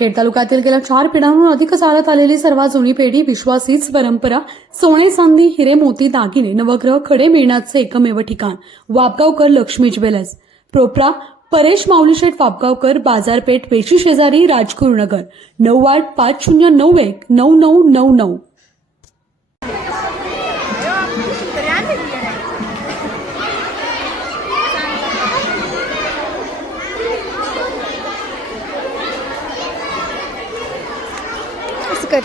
खेड तालुक्यातील गेल्या 4 पिढ्यांहून अधिक चालत आलेली सर्वात जुनी पेढी, विश्वास हीच परंपरा, सोने चांदी हिरे मोती दागिने नवग्रह खडे मिळण्याचे एकमेव ठिकाण वापगावकर लक्ष्मी ज्वेलर्स. प्रोप्रा परेश माऊलीशेठ वापगावकर, बाजारपेठ वेशी शेजारी, राजगुरुनगर. 9850919999. कर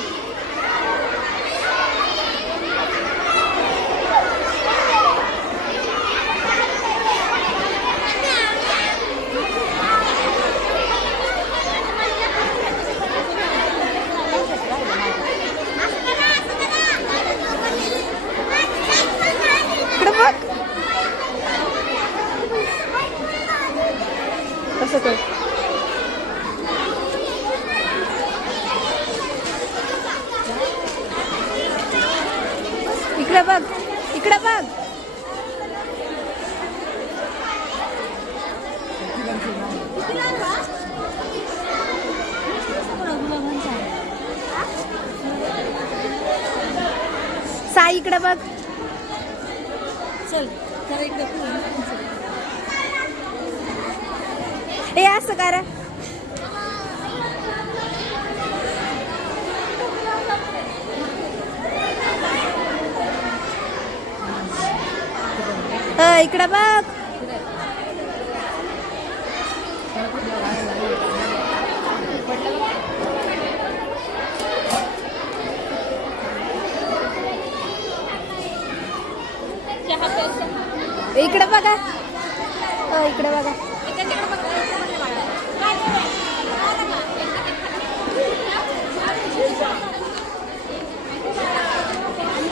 असं कर. इकडे बघ, इकडे बघ. साई इकडे बघ. चल जरा इकडे. ए असं करा. इकडे बघ. इकडे बघा. इकडे बघा.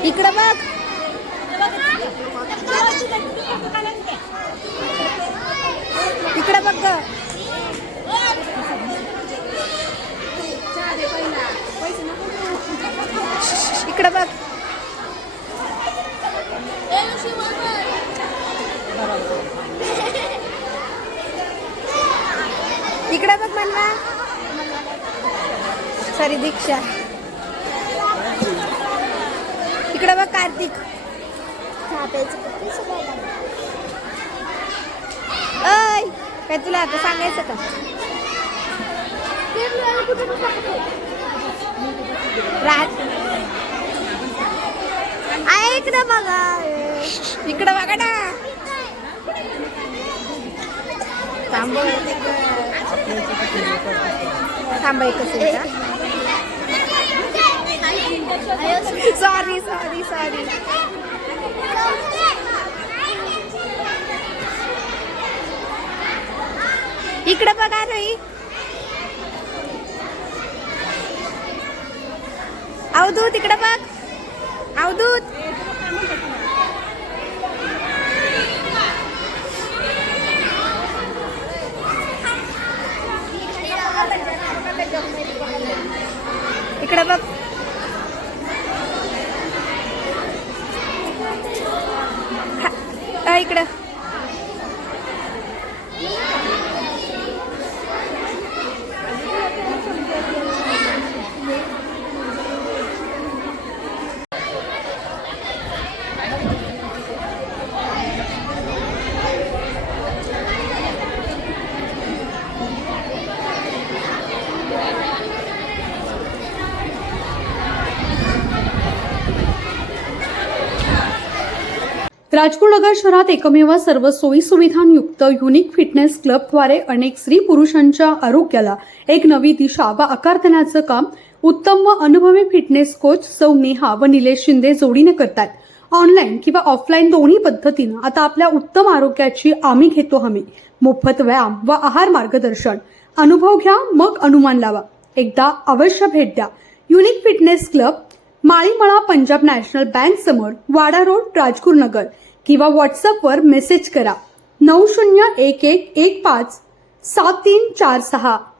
इकडे बघ. इकडे बघ. इकडे बघ. इकडे बघ म्हणवा. सॉरी दीक्षा. इकडे बघ कार्तिक. ऐ काय तुला आता सांगायचं का? इकडे बघा. इकडे बघा ना. थांब एकच. Sorry sorry sorry. इकडे बघा रोई. अवधूत इकडे बघ. अवधूत. इकडे बघ. इकडे. राजगुरुनगर शहरात एकमेव सर्व सोयी सुविधांयुक्त युनिक फिटनेस क्लबद्वारे अनेक स्त्री पुरुषांच्या आरोग्याला एक नवी दिशा व आकार देण्याचं काम उत्तम व अनुभवी फिटनेस कोच सौ नेहा व निलेश शिंदे जोडीने करतात. ऑनलाईन किंवा ऑफलाईन दोन्ही पद्धतीनं आता आपल्या उत्तम आरोग्याची आम्ही घेतो हमी. मोफत व्यायाम व आहार मार्गदर्शन. अनुभव घ्या मग अनुमान लावा. एकदा अवश्य भेट द्या. Unique fitness club, Malimala, Punjab national bank समोर, वाडा रोड, राजगुरुनगर. किंवा व्हॉट्सअपवर मेसेज करा 9011157346.